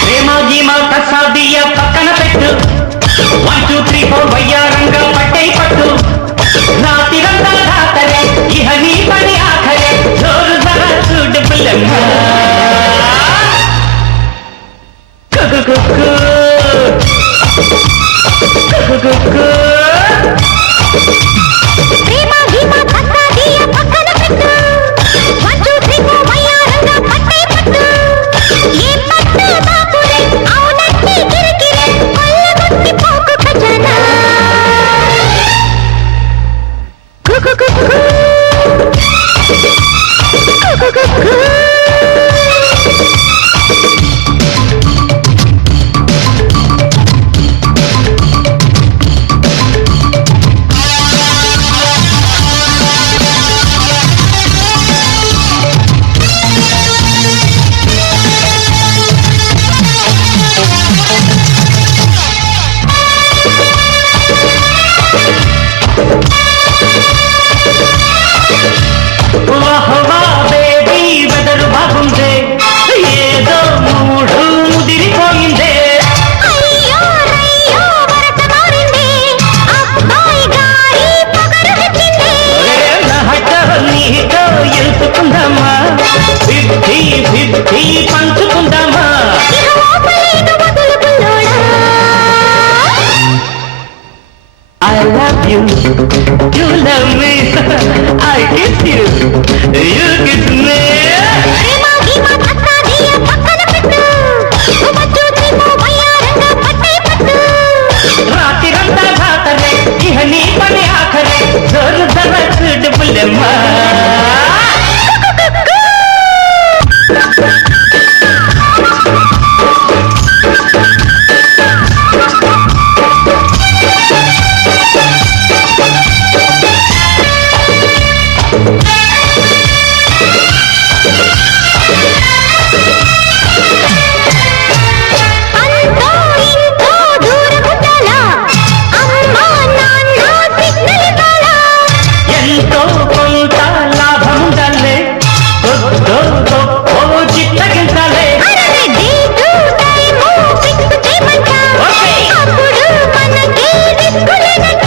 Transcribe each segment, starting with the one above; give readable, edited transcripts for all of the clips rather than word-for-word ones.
ప్రేమాజీమా కసాదియ పక్కన పెట్టు 1 2 3 4 వయ్యారంగా పట్టై పట్టు రాతిరంతా దాతరే ఇహ నీ పని ఆఖరే జోరు జర చూడు పిల్లమ్మ కుకుకుకు కుకుకుకు ప్రేమాజీమా కసాదియ పక్కన పెట్టు 1 2 3 4 వయ్యారంగా పట్టై పట్టు ఏ పట్టు బాపురే అవునట్టి గిరిగిరే కొల్లగొట్టి పోకు ఖజానా కుకుకుకు కుకుకుకు పంచుకుందామా I love you, you love me, I kiss you, you kiss me. ప్రేమాజీమా కసాదియ పక్కన పెట్టు 1 2 3 4 వయ్యారంగా పట్టై పట్టు రాతిరంతా దాతరే ఇహ నీ పని ఆఖరే జోరు జర చూడు పుల్లెమ్మ అంతో ఇంతో దూరముండాలా అమ్మా నాన్న సిగ్నల్ ఇవ్వాలా ఎంతో కొంత లాభం ఉండాలే కొద్దో గొప్పో చిత్తగించాలే అరే డేటు టైము ఫిక్స్ చేయమంటా ఓకే. అప్పుడు మనకి రిస్కులేనట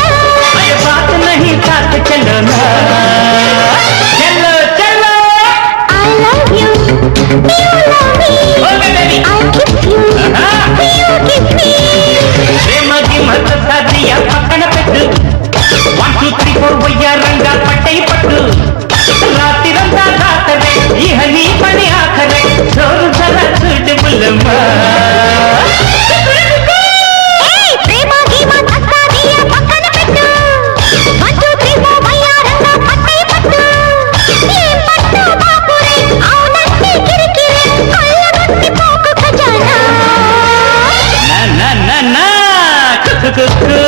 ये बात नहीं साथ चलो ना चलो चलो I love you, you love me, okay baby I kiss you, you kiss me. ప్రేమకి మత సాధియ పక్కన పెట్టు 1 2 3 4 వయ్యారంగా పట్టై పట్టు రాతిరంతా దాతరే ఇహ నీ పని ఆఖరే జోరు జర చూడు పుల్లమ్మ ఏయ్ ప్రేమాజీమా కసాదియ పక్కన పెట్టు 1 2 3 4 వయ్యారంగా పట్టై పట్టు ఏ పట్టు బాపురే అవునట్టి గిరిగిరే కొల్లగొట్టి పోకు ఖజానా నా నా నా నా కుకుకుకు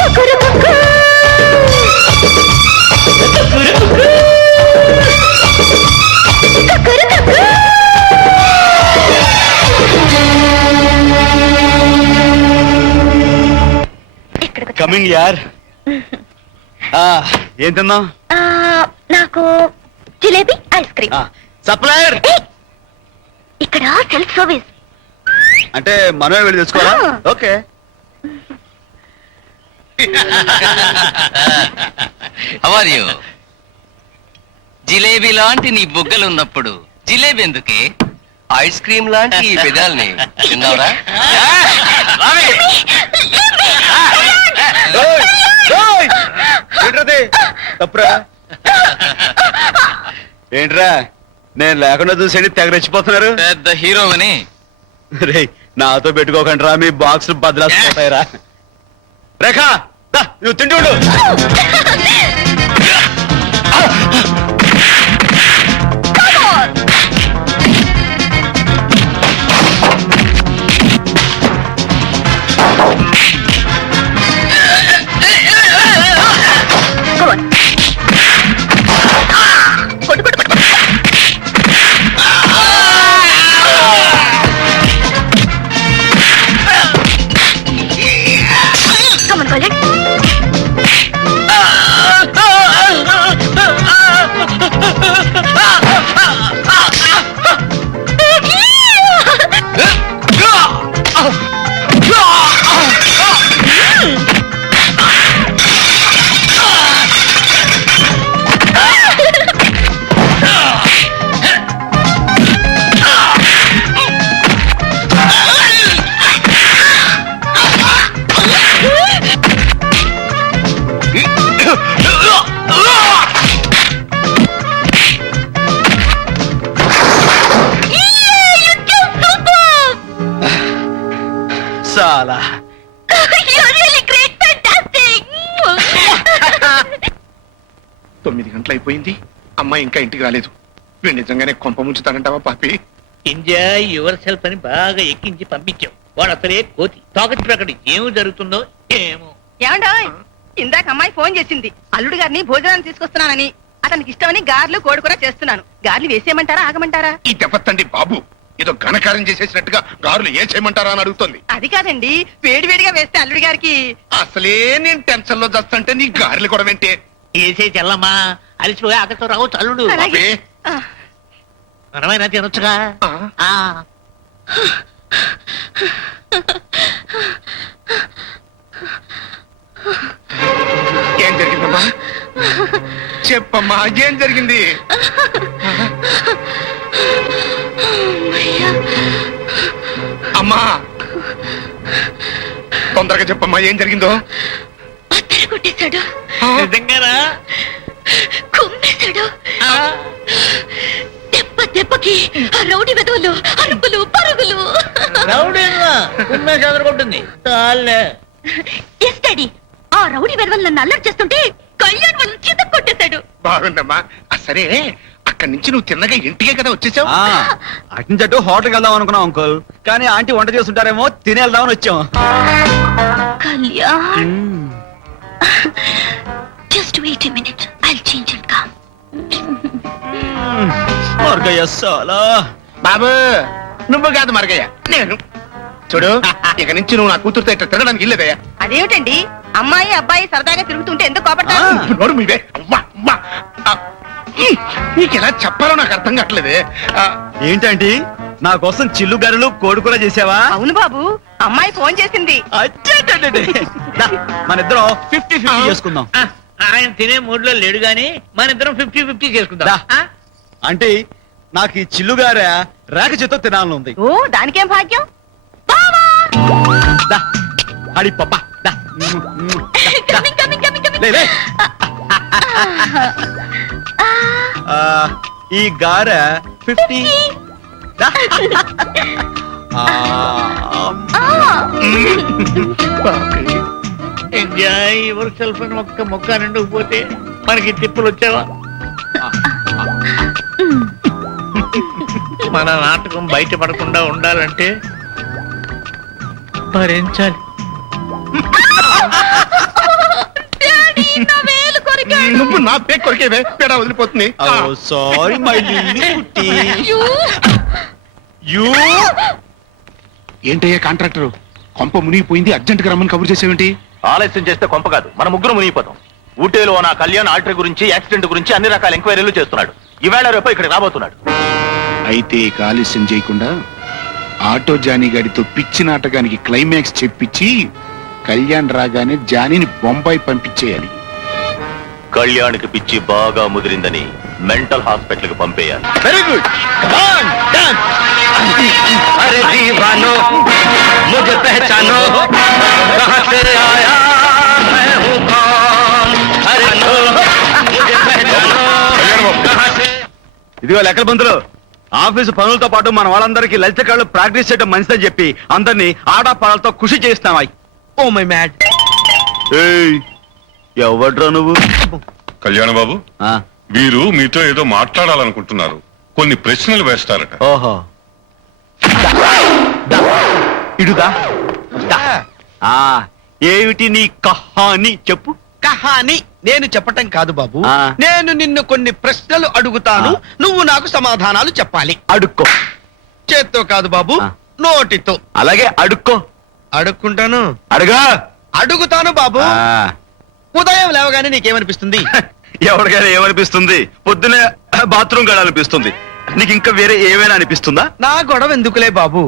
కుకురుకుకు కుకురుకుకు కుకురుకుకు కమింగ్ యార్ ఏం తిన్నాం నాకు జిలేబీ ఐస్ క్రీమ్ సప్లయర్ ఇక్కడ సెల్ఫ్ సర్వీస్ అంటే మనమే వెళ్ళి తెచ్చుకోవాలా ఆ. Okay how are you jalebi లాంటి నీ బుగ్గలున్నప్పుడు జిలేబీ ఎందుకే ఐస్ క్రీమ్ లాంటి ఈ పెదాల్ని తిన్నావురా ఏంట్రది తప్పురా ఏంట్రా నేను లేకుండా చూసేది తెగ రెచ్చిపోతున్నారు పెద్ద హీరోవని రే నాతో పెట్టుకోకండి రా మీ బాక్స్ బద్దలాసిపోతాయిరా రేఖ దా, నువ్వు తింటూ ఉండు. చాలా 9 గంటలు అయిపోయింది, అమ్మాయి ఇంకా ఇంటికి రాలేదు. వీడు నిజంగానే కొంప ముంచుతానంటావా పాపి? ఎంజాయ్ యువర్ సెల్ఫ్ అని బాగా ఎక్కించి పంపించావు. వాడు అసలే కోతి తాకట్టు ప్రకటి ఏమి జరుగుతుందో ఏమో. ఏమండో ఇందాక అమ్మాయి ఫోన్ చేసింది, అల్లుడు గారిని భోజనాన్ని తీసుకొస్తున్నానని. అతనికి ఇష్టమని గార్లు కోడికూర చేస్తున్నాను. గార్లు వేసేయమంటారా ఆగమంటారా? ఈ దెబ్బతండి బాబు, ఏదో ఘనకార్యం చేసేసినట్టుగా గారులు ఏం చేయమంటారా అని అడుగుతోంది. అది కాదండి, వేడివేడిగా వేస్తే అల్లుడు గారికి. అసలే నేను టెన్షన్ లో చేస్తాంటే నీ గారెలు కూడా వింటే వేసే చెల్లమ్మా, అలిసిపోయి ఆకలితో రావచ్చు అల్లుడు. అలాగే. ఆ, మనమైనా తినొచ్చుగా. ఆ. ఆ. ఏం జరిగిందమ్మా? చెప్పమ్మా, ఏం జరిగింది? అమ్మా తొందరగా చెప్పమ్మా, ఏం జరిగిందో? బత్తర కొట్టేశాడు, ఆ? నిజంగానా? కుమ్మేశాడు. ఆ. దెబ్బకి ఆ రౌడీ వెదవులు అరుపులు పరుగులు. రౌడీనా? కుమ్మే చెదరగొట్టింది తాళ్ళే. ఎస్ డాడీ, ఆ రౌడీ వెదవలు నన్ను అల్లరి చేస్తుంటే కళ్యాణ్ వాళ్ళు చిత్త కొట్టేశాడు. బాగుందమ్మా. సరే, అక్కడి నుంచి నువ్వు తిన్నగా ఇంటికే కదా వచ్చేసావు? అటు నుంచి అటు హోటల్కి వెళ్దాం అనుకున్నాం అంకుల్, కానీ ఆంటీ వంట చేస్తుంటారేమో తిని వెళ్దామని వచ్చాం. Kalyan, just wait a minute, I'll change and come. మర్గయ్య చాలా. బాబు నువ్వు కాదు మరగయ్య, నేను. చూడు, ఇక నుంచి నువ్వు నా కూతురుతో ఇట్లా తిరగడానికి ఇల్లేదయ్యా. అదేమిటండి, అమ్మాయి అబ్బాయి సరదాగా తిరుగుతుంటే ఎందుకు కోపడతారు? ఆ. నోరు మీవే. అవ్వా, అవ్వా. ఆ, నీకు ఎలా చెప్పాలో నాకు అర్థం కావట్లేదే. ఏంటంటే నా కోసం చిల్లు గారెలు కోడికూర చేసావా? అవును బాబు, అమ్మాయి ఫోన్ చేసింది. అచ్చేటండి. దా, మన ఇద్దరం 50-50 చేసుకుందాం. ఆ, ఆయన తినే మూడ్ లో లేడు గాని మన ఇద్దరం 50-50 చేసుకుందాం. దా. ఆ? అంటే నాకు ఈ చిల్లు గారె రేఖ చేతో తినాలని ఉంది. ఓ, దానికేం భాగ్యం. దా, అడి పప్ప. దా. Coming coming coming coming. లే, లే. ఆ, ఈ గారె 50. దా. ఆ, ఎంజాయ్ యువర్ సెల్ఫ్ అని ఒక్క మొక్క నిండుకు పోతే మనకి తిప్పులు వచ్చావా? మన నాటకం బయటపడకుండా ఉండాలంటే భరించాలి. డాడీ, నా వేలు కొరికాడు. నువ్వు నా పేరు కొరికేవే, పేడ వదిలిపోతుంది. సారీ మై లిల్లీ కుట్టి. యూ ఏంటయ్యా కాంట్రాక్టర్, కొంప మునిగిపోయింది, అర్జెంట్ గా రమ్మని కబురు చేసేవేంటి? ఆలస్యం చేస్తే కొంప కాదు, మన ముగ్గురు మునిగిపోతాం. ఊటీలో నా కళ్యాణ్ ఆల్టర్ గురించి, యాక్సిడెంట్ గురించి అన్ని రకాల ఎంక్వైరీలు చేస్తున్నాడు. ఈవేళ రేపు ఇక్కడికి రాబోతున్నాడు. అయితే ఇక ఆలస్యం చేయకుండా ఆటో జానీ గారితో పిచ్చి నాటకానికి క్లైమాక్స్ చెప్పించి కళ్యాణ్ రాగానే జానీని బొంబాయి పంపించేయాలి. కళ్యాణ్కి పిచ్చి బాగా ముదిరిందని మెంటల్ హాస్పిటల్ కి పంపేయాలి. Very good. अरे दीवानो मुझे पहचानो कहाँ से आया मैं हूँ कौन अरे नो मुझे पहचानो कहाँ से. ఇదిగో లెక్కల బంధులు, ఆఫీసు పనులతో పాటు మన వాళ్ళందరికీ లలిత కళ్ళు ప్రాక్టీస్ చేయడం మంచిదని చెప్పి అందరినీ ఆడాపాలతో ఖుషి చేస్తామా? Oh my mad. ఎవడ్రా నువ్వు? కళ్యాణ బాబు, ఆ, వీరు మీతో ఏదో మాట్లాడాలనుకుంటున్నారు. కొన్ని ప్రశ్నలు వేస్తారట. ఓహో. ఇడుగా. ఆ, ఏమిటి నీ కహాని చెప్పు. కహాని నేను చెప్పటం కాదు బాబు, ఆ. నేను నిన్ను కొన్ని ప్రశ్నలు అడుగుతాను, ఆ. నువ్వు నాకు సమాధానాలు చెప్పాలి. అడుక్కో. చేత్తో కాదు బాబు, ఆ. నోటితో. అలాగే అడుక్కో. అడుక్కుంటాను. అడుగా. అడుగుతాను బాబు. ఆ, ఉదయం లేవగానే నీకేమనిపిస్తుంది? ఎవరికైనా ఏమనిపిస్తుంది? పొద్దునే బాత్రూమ్ గడాలనిపిస్తుంది. నీకు ఇంకా వేరే ఏమైనా అనిపిస్తుందా? నా గొడవ ఎందుకులే బాబు,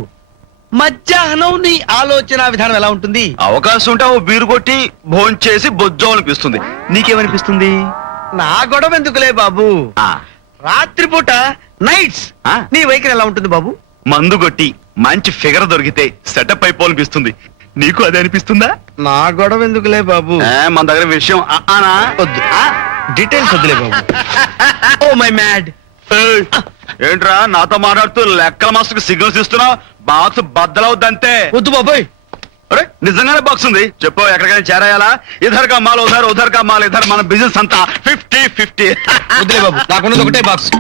మధ్యాహ్నం నీ ఆలోచన విధానం ఎలా ఉంటుంది? అవకాశం ఉంటే ఓ బీరు కొట్టి భోంచేసి బొజ్జం అనిపిస్తుంది. నీకేమనిపిస్తుంది? నా గొడవ ఎందుకులే బాబు, ఆ, రాత్రిపూట నైట్స్ ఆ. నీ వైఖరి ఎలా ఉంటుంది బాబు? మందు కొట్టి మంచి ఫిగర్ దొరికితే సెటప్ అయిపోవాలనిపిస్తుంది. నీకు అదే అనిపిస్తుందా? నా గొడవ ఎందుకులే బాబు, మన దగ్గర విషయం ఆనా? వద్దు, డీటెయిల్స్ వద్దులే బాబు. ఓ మై మ్యాడ్. ఏయ్, ఏంట్రా నాతో మాట్లాడుతూ లెక్కల మాస్టర్ సిగ్నల్స్ ఇస్తున్నావు? బాక్స్ బద్దలవుద్దంతే. వద్దు బాబోయ్. అరే నిజంగానే బాక్స్ ఉంది. చెప్పు ఎక్కడికైనా చేరాయాలా? ఇధర్ కా మాల్ ఉధర్, ఉధర్ కా మాల్ ఇధర్. మన బిజినెస్ అంతా 50-50. వదిలే బాబు, నాకున్నది ఒకటే బాక్స్.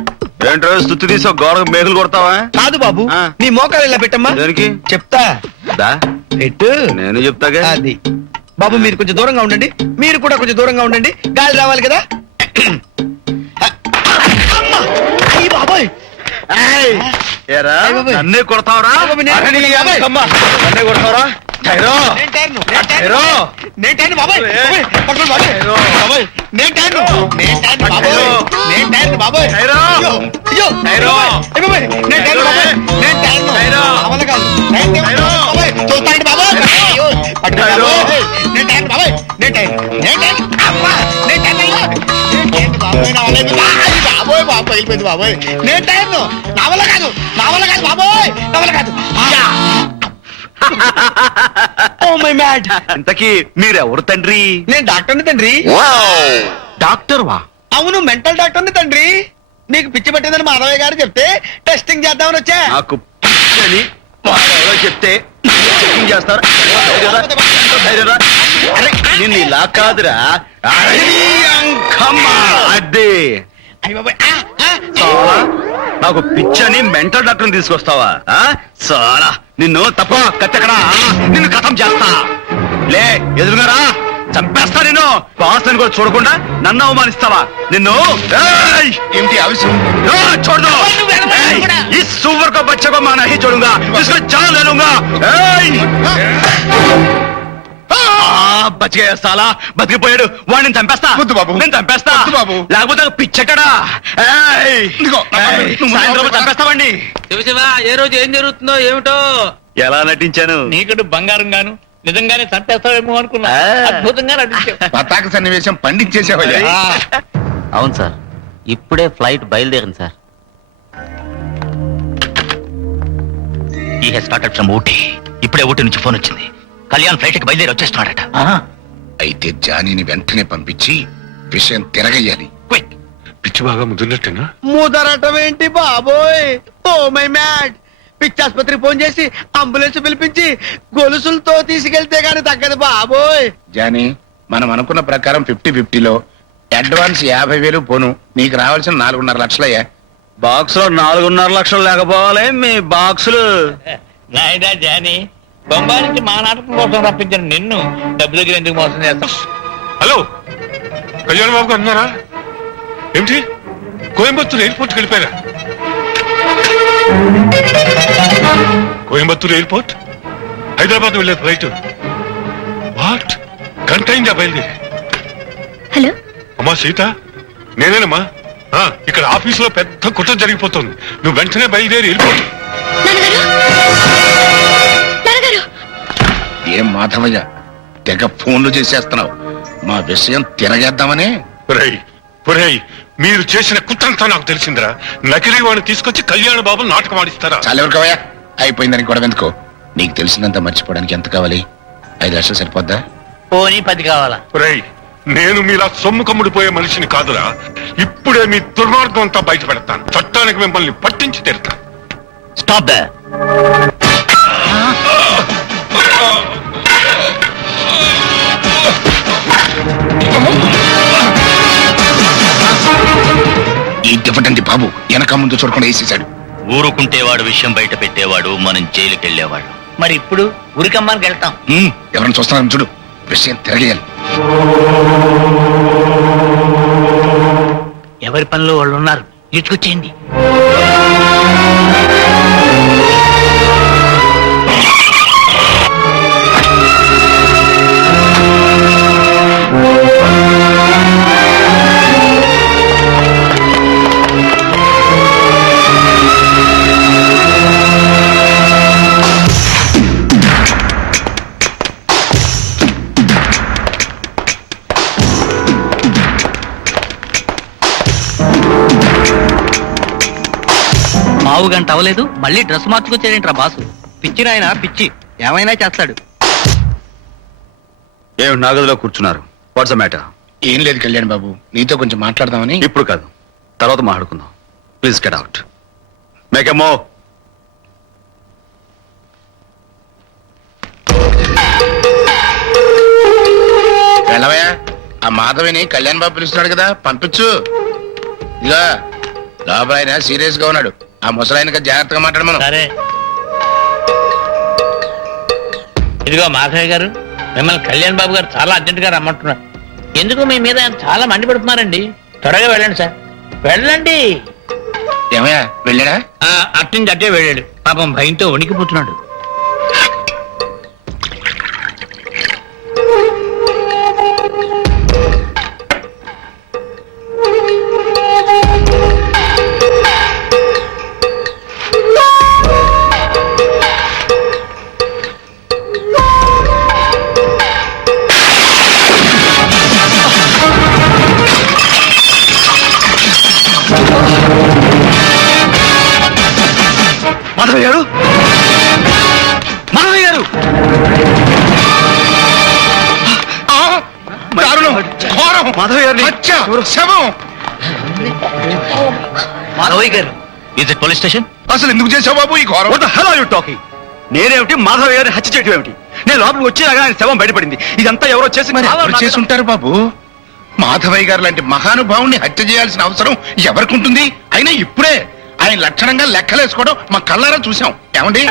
ఏంట్రో స్తుతి తీసి గోడకు మేకులు కొడతావా? కాదు బాబు, ఆ. నీ మోకాలు ఇలా పెట్టమ్మా. దేనికి? చెప్తా. దా, పెట్టు. నేను చెప్తాగా. అది బాబు, మీరు కొంచెం దూరంగా ఉండండి. మీరు కూడా కొంచెం దూరంగా ఉండండి. గాలి రావాలి కదా. అమ్మా! అయ్య బాబోయ్! ఏయ్, ఏరా, అయ్ బాబోయ్. నన్నే కొడతావరా? బాబోయ్, నేను అరే, నీ బాబోయ్. అమ్మా, నన్నే కొడతావరా? టైరో, నేను టైర్ను, నేను టైర్ను. టైరో. నేను టైర్ను బాబోయ్. బాబోయ్, పట్టుకోండి బాబోయ్. టైరో. బాబోయ్, నేను టైర్ను. నేను టైర్ను బాబోయ్. టైరో. నేను టైర్ను బాబోయ్. టైరో. అయ్యో, అయ్యో. టైరో. అయ్ బాబోయ్, నేను టైర్ను బాబోయ్. నేను టైర్ను. టైరో. అవల కాదు. నేను టైర్ను టైరో. బాబోయ్. చూస్తానండి బాబోయ్. అయ్యో, పట్టుకోండి టైరో. బాబోయ్. నేను టైర్ను బాబోయ్. నేను టైర్ను. నేను టైర్ను. అమ్మా, నేను టైర్ను అయ్యో. నేను టైర్ను బాబోయ్. నా వల్ల అయిపోయింది. అయ్య బాబోయ్, బాబోయ్ అయిపోయింది బాబోయ్. నేను టైర్ను. నా వల్ల కాదు. నా వల్ల కాదు బాబోయ్. నా వల్ల కాదు. Oh my mad. ఇంతకీ మీరెవరు తండ్రి? నేను డాక్టర్ని తండ్రి. డాక్టర్ వా? అవును, మెంటల్ డాక్టర్ని తండ్రి. నీకు పిచ్చి పట్టిందని మాధవయ్య గారు చెప్తే టెస్టింగ్ చేద్దామని వచ్చా. నాకు పిచ్చని ఎవరో చెప్తే చెకింగ్ చేస్తారు. ధైర్యరా? అరే, నిన్ను ఇలా కాదురా. అరే, అంకమ్మ. అదే అయ్య బాబోయ్, ఆ, ఆ, ఆ. చాలా నాకు పిచ్చని మెంటల్ డాక్టర్ని తీసుకొస్తావా? చాలా నిన్ను తప్ప కత్తెక్కడా నిన్ను కథం చేస్తా. లే, ఎదురుగారా, చంపేస్తా నిన్ను. పాస్టర్ని కూడా చూడకుండా నన్ను అవమానిస్తావా? నిన్ను ఏయ్! ఏమిటి ఆవేశం? छोड़ दो। इस सुअर को बच्चे को मैं नहीं छोड़ूंगा, इसको जान ले लूंगा। బచ్ గయా సాలా, బతికిపోయాడు. వాడిని చంపేస్తా. వద్దు బాబు. నేను చంపేస్తా వద్దు బాబు. లేకపోతే పిచ్చకడా. ఇదిగో, సాయంత్రం చంపేస్తామండి. శివశివ, ఏ రోజు ఏం జరుగుతుందో ఏమిటో. ఎలా నటించాను? నీకడు బంగారం గాను నిజంగానే చంపేస్తావేమో అనుకున్నా. ఆ. అద్భుతంగా నటించావు. పతాక సన్నివేశం పండించేసేవయ్యా. అవును సార్, ఇప్పుడే ఫ్లైట్ బయలుదేరింది సార్. ఈ హెస్ స్టార్టెడ్ ఫ్రమ్ ఊటీ. ఇప్పుడే ఊటీ నుంచి ఫోన్ వచ్చింది. కళ్యాణ్ ఫ్లైట్ కి బయలుదేరి వచ్చేస్తున్నాడట. అయితే జానీని వెంటనే పంపించి విషయం తిరగయ్యాలి. క్విక్. పిచ్చి బాగా ముదిరినట్టేనా? ముదరటం ఏంటి బాబోయ్? Oh my mad. పిచ్చి ఆసుపత్రికి ఫోన్ చేసి అంబులెన్స్ పిలిపించి గొలుసులతో తీసుకెళ్తే గాని తగ్గదు బాబోయ్. జానీ, మనం అనుకున్న ప్రకారం 50-50లో అడ్వాన్స్ 50,000 పోను. నీకు రావాల్సిన 4.5 లక్షలయ్యా. బాక్స్ లో 4.5 లక్షలు లేకపోవాలి. మీ బాక్సులు నాయనా జానీ, బొంబాయి నుంచి మా నాటకం కోసం రప్పించిన నిన్ను డబ్బు దగ్గర ఎందుకు మోసం చేస్తాం? హలో, కళ్యాణ్ బాబు గారు అన్నారా? ఏమిటి, కోయంబత్తూరు ఎయిర్పోర్ట్కి వెళ్ళిపోయారా? కోయంబత్తూరు ఎయిర్పోర్ట్ హైదరాబాద్ వెళ్ళే ఫ్లైట్ వాట్? గంట అయిందా బయలుదేరి? హలో, అమ్మా సీత, నేనేనమ్మా. ఇక్కడ ఆఫీసులో పెద్ద కుట్ర జరిగిపోతుంది. నువ్వు వెంటనే బయలుదేరి వెళ్ళిపోతు. ఏం మాధవయ్య, తెగ ఫోన్లు చేసేస్తున్నావు. మా విషయం తిరగేద్దామని. మీరు చేసిన కుట్రంతా నాకు తెలిసిందిరా. నకిలీ వాడిని తీసుకొచ్చి కళ్యాణ బాబు నాటకం ఆడిస్తారా? చాలెవరికవయ్యా, అయిపోయిందని కూడా ఎందుకో. నీకు తెలిసినంత మర్చిపోవడానికి ఎంత కావాలి? 5 లక్షలు సరిపోద్దా? పోనీ 10 కావాలా? నేను మీలా సొమ్ము కమ్ముడిపోయే మనిషిని కాదురా. ఇప్పుడే మీ దుర్మార్గం అంతా బయట పెడతాను. చట్టానికి మిమ్మల్ని పట్టించి తీరుతాను. Stop the. ఈ డిఫరెంట్ బాబు వెనక ముందు చూడకుండా వేసేశాడు. ఊరుకుంటే వాడు విషయం బయట పెట్టేవాడు, మనం జైలుకి వెళ్ళేవాడు. మరి ఇప్పుడు ఉరికమ్మానికి వెళ్తాం. ఎవరిని చూస్తున్నాను చూడు. విషయం తిరగేయాలి. ఎవరి పనిలో వాళ్ళు ఉన్నారు, తీసుకొచ్చేయండి. పావు గంట అవ్వలేదు, మళ్ళీ డ్రెస్ మార్చుకొచ్చాడేంట్రా బాసు. పిచ్చి నాయన పిచ్చి, ఏమైనా చేస్తాడు. ఏమిటి నా గదిలో కూర్చున్నారు? What's the matter? ఏం లేదు కళ్యాణ్ బాబు, నీతో కొంచెం మాట్లాడదామని. ఇప్పుడు కాదు, తర్వాత మాట్లాడుకుందాం. Please get out. Make a move. ఆ మాధవిని కళ్యాణ్ బాబు పిలుస్తున్నాడు కదా, పంపించు. ఇక లోపల ఆయన సీరియస్ గా ఉన్నాడు. ఆ ముసలాయన జాగ్రత్తగా మాట్లాడమను. సరే. ఇదిగో మాధవయ్య గారు, మిమ్మల్ని కళ్యాణ్ బాబు గారు చాలా అర్జెంట్ గా రమ్మంటున్నారు. ఎందుకు మీ మీద ఆయన చాలా మండిపడుతున్నారండి. త్వరగా వెళ్ళండి సార్, వెళ్ళండి. ఏమయ్యా వెళ్ళాడా? అట్టించి అట్టే వెళ్ళాడు. పాపం భయంతో వణికిపోతున్నాడు. మాధవయ్య గారు, మాధవయ్య గారు! దారుణం, ఘోరం, మాధవయ్య గారిని హత్య, శవం. మాధవయ్య గారు, ఇస్ ఇట్ పోలీస్ స్టేషన్? అసలు ఎందుకు చేసావు బాబు ఈ ఘోరం? What the hell are you talking? నేనేమిటి, Madhavayya గారిని హత్య చేయటం ఏమిటి? నేను లోపలికి వచ్చేలాగా ఆయన శవం బయటపడింది. ఇదంతా ఎవరో చేసి మరి ఎవరు చేసి ఉంటారు బాబు? మాధవయ్య గారు లాంటి మహానుభావుని హత్య చేయాల్సిన అవసరం ఎవరికి ఉంటుంది? అయినా ఇప్పుడే ఆయన లక్షణంగా లెక్కలేసుకోవడం మా కళ్ళారా చూసాం. ఏమండి?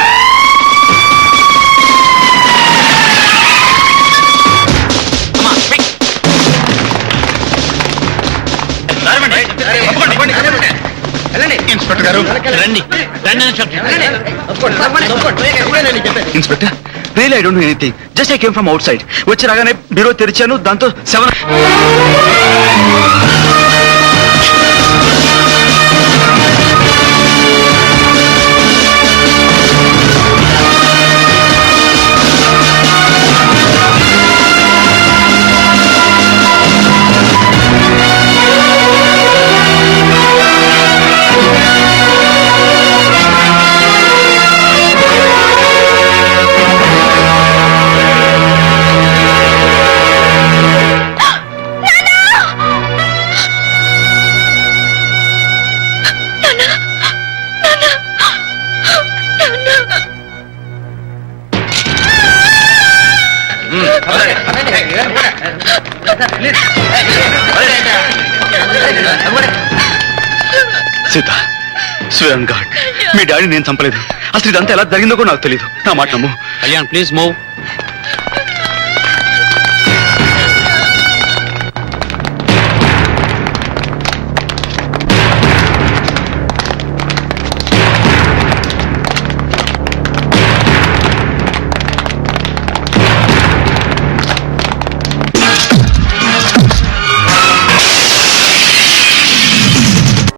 ఇన్స్పెక్టర్ గారు, రండి రండి inspector, real I don't know anything. Just I came from out side. వచ్చి రాగానే బ్యూరో తెరిచాను, దాంతో శవం. Sita, square on God, me daddy నేను చంపలేదు. అసలు ఇదంతా ఎలా జరిగిందో కూడా నాకు తెలియదు. నా మాట నమ్ము. Kalyan please move.